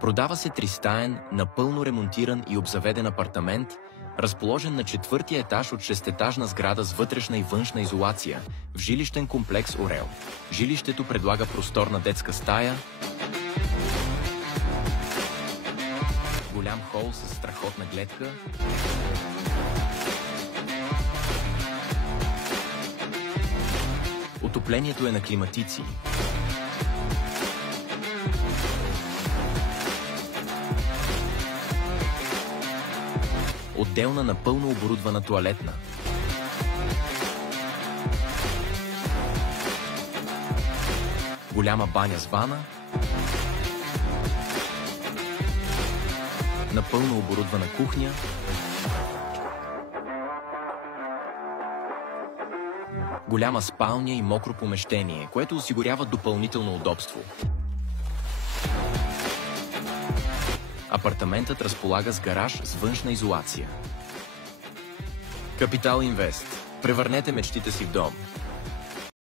Продава се тристаен, напълно ремонтиран и обзаведен апартамент, разположен на 4-ти етаж от 6-етажна сграда с вътрешна и външна изолация, в жилищен комплекс Орел. Жилището предлага просторна детска стая, голям хол с страхотна гледка, отоплението е на климатици. Отделна напълно оборудвана тоалетна. Голяма баня с вана. Напълно оборудвана кухня. Голяма спалня и мокро помещение, което осигурява допълнително удобство. Апартаментът разполага с гараж с външна изолация. Капитал Инвест. Превърнете мечтите си в дом.